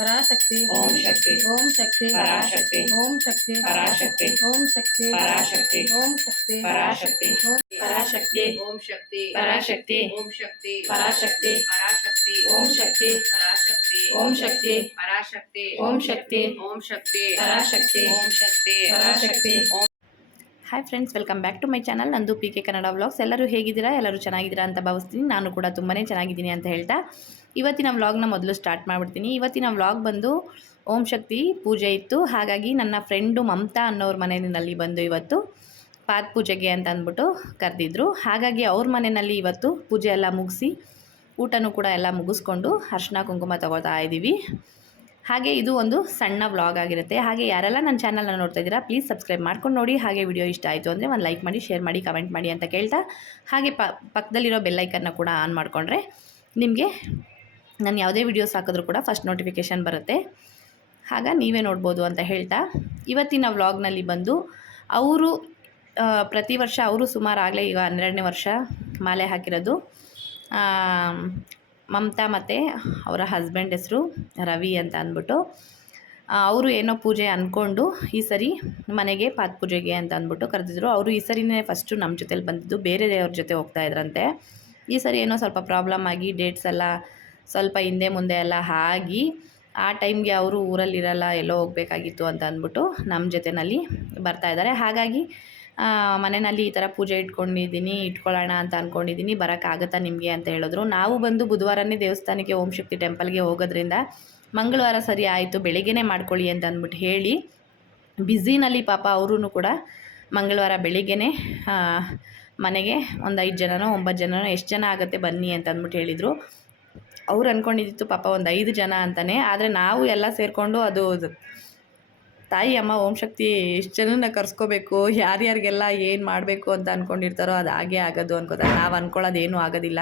Parashakti Om Shakti Om Shakti Parashakti Om Shakti Parashakti Om Shakti Parashakti Om Shakti Parashakti Om Parashakti Om Shakti Parashakti Om Shakti Parashakti Parashakti Om Shakti Parashakti Om Shakti Parashakti Om Shakti Om Shakti Parashakti Om Shakti Parashakti hi friends welcome back to my channel Nandu P K Kannada vlogs ಎಲ್ಲರೂ ಹೇಗಿದ್ದೀರಾ ಎಲ್ಲರೂ ಚೆನ್ನಾಗಿದ್ದೀರಾ ಅಂತ ಭಾವಿಸ್ತೀನಿ ನಾನು ಕೂಡ ತುಂಬಾ ಚೆನ್ನಾಗಿದ್ದೀನಿ ಅಂತ ಹೇಳ್ತಾ ಇವತ್ತಿನ ವ್ಲಾಗ್ನ ಮೊದಲು ಸ್ಟಾರ್ಟ್ ಮಾಡಿಬಿಡ್ತೀನಿ. ಇವತ್ತಿನ ವ್ಲಾಗ್ ಬಂದು ಓಂ ಶಕ್ತಿ ಪೂಜೆ ಇತ್ತು. ಹಾಗಾಗಿ ನನ್ನ ಫ್ರೆಂಡು ಮಮತಾ ಅನ್ನೋರ ಮನೆಯಲ್ಲಿ ಬಂದು ಇವತ್ತು ಪಾದ ಪೂಜೆಗೆ ಅಂತ ಅಂದ್ಬಿಟ್ಟು ಕರೆದಿದ್ರು. ಹಾಗಾಗಿ ಅವ್ರ ಮನೆಯಲ್ಲಿ ಇವತ್ತು ಪೂಜೆ ಎಲ್ಲ ಮುಗಿಸಿ ಊಟನೂ ಕೂಡ ಎಲ್ಲ ಮುಗಿಸ್ಕೊಂಡು ಅರ್ಶನ ಕುಂಕುಮ ತಗೋತಾ ಇದ್ದೀವಿ ಹಾಗೆ ಇದು ಒಂದು ಸಣ್ಣ ವ್ಲಾಗ್ ಆಗಿರುತ್ತೆ. ಹಾಗೆ ಯಾರೆಲ್ಲ ನನ್ನ ಚಾನಲ್ನ ನೋಡ್ತಾ ಇದ್ದೀರಾ, ಪ್ಲೀಸ್ ಸಬ್ಸ್ಕ್ರೈಬ್ ಮಾಡ್ಕೊಂಡು ನೋಡಿ. ಹಾಗೆ ವಿಡಿಯೋ ಇಷ್ಟ ಆಯಿತು ಅಂದರೆ ಒಂದು ಲೈಕ್ ಮಾಡಿ, ಶೇರ್ ಮಾಡಿ, ಕಮೆಂಟ್ ಮಾಡಿ ಅಂತ ಕೇಳ್ತಾ ಹಾಗೆ ಪಕ್ಕದಲ್ಲಿರೋ ಬೆಲ್ಲೈಕನ್ನ ಕೂಡ ಆನ್ ಮಾಡಿಕೊಂಡ್ರೆ ನಿಮಗೆ ನಾನು ಯಾವುದೇ ವಿಡಿಯೋಸ್ ಹಾಕಿದ್ರೂ ಕೂಡ ಫಸ್ಟ್ ನೋಟಿಫಿಕೇಷನ್ ಬರುತ್ತೆ. ಆಗ ನೀವೇ ನೋಡ್ಬೋದು ಅಂತ ಹೇಳ್ತಾ, ಇವತ್ತಿನ ವ್ಲಾಗ್ನಲ್ಲಿ ಬಂದು ಅವರು ಪ್ರತಿ ವರ್ಷ ಅವರು ಸುಮಾರು ಆಗಲೇ ಈಗ ಹನ್ನೆರಡನೇ ವರ್ಷ ಮಾಲೆ ಹಾಕಿರೋದು. ಮಮತಾ ಮತ್ತು ಅವರ ಹಸ್ಬೆಂಡ್ ಹೆಸರು ರವಿ ಅಂತ ಅಂದ್ಬಿಟ್ಟು ಅವರು ಏನೋ ಪೂಜೆ ಅಂದ್ಕೊಂಡು ಈ ಸರಿ ಮನೆಗೆ ಪಾತ್ ಪೂಜೆಗೆ ಅಂತ ಅಂದ್ಬಿಟ್ಟು ಕರೆದಿದ್ರು. ಅವರು ಈ ಸರಿನೇ ಫಸ್ಟು ನಮ್ಮ ಜೊತೆಲಿ ಬಂದಿದ್ದು ಬೇರೆ ದೇವ್ರ ಜೊತೆ ಹೋಗ್ತಾ ಇದ್ರಂತೆ. ಈ ಸರಿ ಏನೋ ಸ್ವಲ್ಪ ಪ್ರಾಬ್ಲಮ್ ಆಗಿ ಡೇಟ್ಸ್ ಎಲ್ಲ ಸ್ವಲ್ಪ ಹಿಂದೆ ಮುಂದೆ ಎಲ್ಲ ಆಗಿ ಆ ಟೈಮ್ಗೆ ಅವರು ಊರಲ್ಲಿರಲ್ಲ, ಎಲ್ಲೋ ಹೋಗಬೇಕಾಗಿತ್ತು ಅಂತ ಅಂದ್ಬಿಟ್ಟು ನಮ್ಮ ಜೊತೆಯಲ್ಲಿ ಬರ್ತಾ ಇದ್ದಾರೆ. ಹಾಗಾಗಿ ಮನೆಯಲ್ಲಿ ಈ ಥರ ಪೂಜೆ ಇಟ್ಕೊಂಡಿದ್ದೀನಿ, ಇಟ್ಕೊಳ್ಳೋಣ ಅಂತ ಅಂದ್ಕೊಂಡಿದ್ದೀನಿ. ಬರೋಕ್ಕಾಗತ್ತಾ ನಿಮಗೆ ಅಂತ ಹೇಳಿದ್ರು. ನಾವು ಬಂದು ಬುಧವಾರನೇ ದೇವಸ್ಥಾನಕ್ಕೆ ಓಂ ಶಕ್ತಿ ಟೆಂಪಲ್ಗೆ ಹೋಗೋದ್ರಿಂದ ಮಂಗಳವಾರ ಸರಿ ಆಯಿತು, ಬೆಳಿಗ್ಗೆನೇ ಮಾಡ್ಕೊಳ್ಳಿ ಅಂತ ಅಂದ್ಬಿಟ್ಟು ಹೇಳಿ, ಬ್ಯುಸಿನಲ್ಲಿ ಪಾಪ ಅವರೂ ಕೂಡ ಮಂಗಳವಾರ ಬೆಳಿಗ್ಗೆನೇ ಮನೆಗೆ ಒಂದು ಐದು ಜನನೋ ಒಂಬತ್ತು ಜನನೋ ಎಷ್ಟು ಜನ ಆಗುತ್ತೆ ಬನ್ನಿ ಅಂತ ಅಂದ್ಬಿಟ್ಟು ಹೇಳಿದರು. ಅವ್ರು ಅಂದ್ಕೊಂಡಿದ್ದಿತ್ತು ಪಾಪ ಒಂದು ಐದು ಜನ ಅಂತಲೇ ಆದರೆ ನಾವು ಎಲ್ಲ ಸೇರಿಕೊಂಡು ಅದು ತಾಯಿ, ಅಮ್ಮ, ಓಂ ಶಕ್ತಿ ಎಷ್ಟು ಜನನ ಕರ್ಸ್ಕೋಬೇಕು, ಯಾರ್ಯಾರಿಗೆಲ್ಲ ಏನು ಮಾಡಬೇಕು ಅಂತ ಅಂದ್ಕೊಂಡಿರ್ತಾರೋ ಅದು ಹಾಗೇ ಆಗೋದು ಅನ್ಕೋತಾರೆ ನಾವು ಅಂದ್ಕೊಳ್ಳೋದೇನು ಆಗೋದಿಲ್ಲ.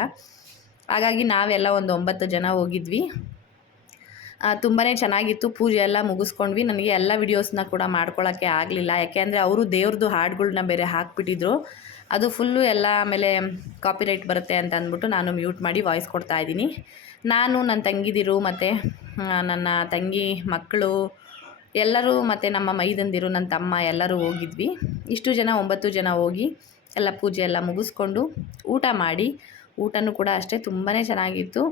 ಹಾಗಾಗಿ ನಾವೆಲ್ಲ ಒಂದು ಒಂಬತ್ತು ಜನ ಹೋಗಿದ್ವಿ. ತುಂಬಾ ಚೆನ್ನಾಗಿತ್ತು, ಪೂಜೆ ಎಲ್ಲ ಮುಗಿಸ್ಕೊಂಡ್ವಿ. ನನಗೆ ಎಲ್ಲ ವಿಡಿಯೋಸ್ನ ಕೂಡ ಮಾಡ್ಕೊಳ್ಳೋಕ್ಕೆ ಆಗಲಿಲ್ಲ. ಯಾಕೆಂದರೆ ಅವರು ದೇವ್ರದ್ದು ಹಾಡುಗಳ್ನ ಬೇರೆ ಹಾಕ್ಬಿಟ್ಟಿದ್ರು. ಅದು ಫುಲ್ಲು ಎಲ್ಲ ಆಮೇಲೆ ಕಾಪಿರೈಟ್ ಬರುತ್ತೆ ಅಂತ ಅಂದ್ಬಿಟ್ಟು ನಾನು ಮ್ಯೂಟ್ ಮಾಡಿ ವಾಯ್ಸ್ ಕೊಡ್ತಾ ಇದ್ದೀನಿ. ನಾನು ನನ್ನ ತಂಗಿದಿರು ಮತ್ತು ನನ್ನ ತಂಗಿ ಮಕ್ಕಳು ಎಲ್ಲರೂ ಮತ್ತು ನಮ್ಮ ಮೈದಂದಿರು, ನನ್ನ ತಮ್ಮ ಎಲ್ಲರೂ ಹೋಗಿದ್ವಿ. ಇಷ್ಟು ಜನ, ಒಂಬತ್ತು ಜನ ಹೋಗಿ ಎಲ್ಲ ಪೂಜೆ ಎಲ್ಲ ಮುಗಿಸ್ಕೊಂಡು ಊಟ ಮಾಡಿ, ಊಟನೂ ಕೂಡ ಅಷ್ಟೇ ತುಂಬಾ ಚೆನ್ನಾಗಿತ್ತು.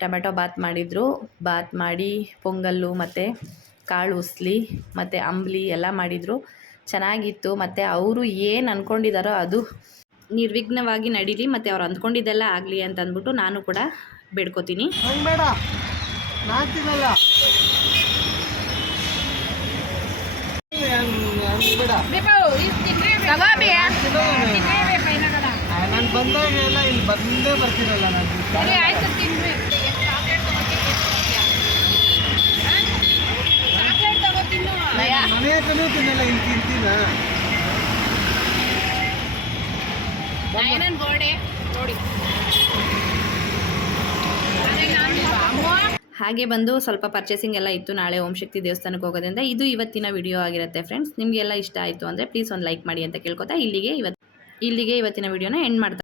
ಟೊಮೆಟೊ ಬಾತ್ ಮಾಡಿದರು. ಬಾತ್ ಮಾಡಿ, ಪೊಂಗಲ್ಲು ಮತ್ತು ಕಾಳು ಉಸ್ಲಿ ಮತ್ತು ಅಂಬ್ಲಿ ಎಲ್ಲ ಮಾಡಿದರು. ಚೆನ್ನಾಗಿತ್ತು ಮತ್ತು ಅವರು ಏನು ಅಂದ್ಕೊಂಡಿದ್ದಾರೋ ಅದು ನಿರ್ವಿಘ್ನವಾಗಿ ನಡೀಲಿ ಮತ್ತು ಅವ್ರು ಅಂದ್ಕೊಂಡಿದ್ದೆಲ್ಲ ಆಗಲಿ ಅಂತ ಅಂದ್ಬಿಟ್ಟು ನಾನು ಕೂಡ ಬೇಡ್ಕೋತೀನಿ. ನಾನು ಬಂದಾಗ ಎಲ್ಲ ಇಲ್ಲಿ ಬಂದೇ ಬರ್ತೀರಲ್ಲ ನಾನು. ತಿನ್ನಲ್ಲ ಇಲ್ಲಿ ತಿಂತೀನ ಹಾಗೆ ಬಂದು ಸ್ವಲ್ಪ ಪರ್ಚೇಸಿಂಗ್ ಎಲ್ಲ ಇತ್ತು. ನಾಳೆ ಓಂ ಶಕ್ತಿ ದೇವಸ್ಥಾನಕ್ಕೆ ಹೋಗೋದ್ರಿಂದ ಇದು ಇವತ್ತಿನ ವಿಡಿಯೋ ಆಗಿರುತ್ತೆ ಫ್ರೆಂಡ್ಸ್ ನಿಮಗೆಲ್ಲ ಇಷ್ಟ ಆಯಿತು ಅಂದರೆ ಪ್ಲೀಸ್ ಒಂದು ಲೈಕ್ ಮಾಡಿ ಅಂತ ಕೇಳ್ಕೊತಾ ಇಲ್ಲಿಗೆ ಇವತ್ತು ಇಲ್ಲಿಗೆ ಇವತ್ತಿನ ವಿಡಿಯೋನ ಎಂಡ್ ಮಾಡ್ತಾ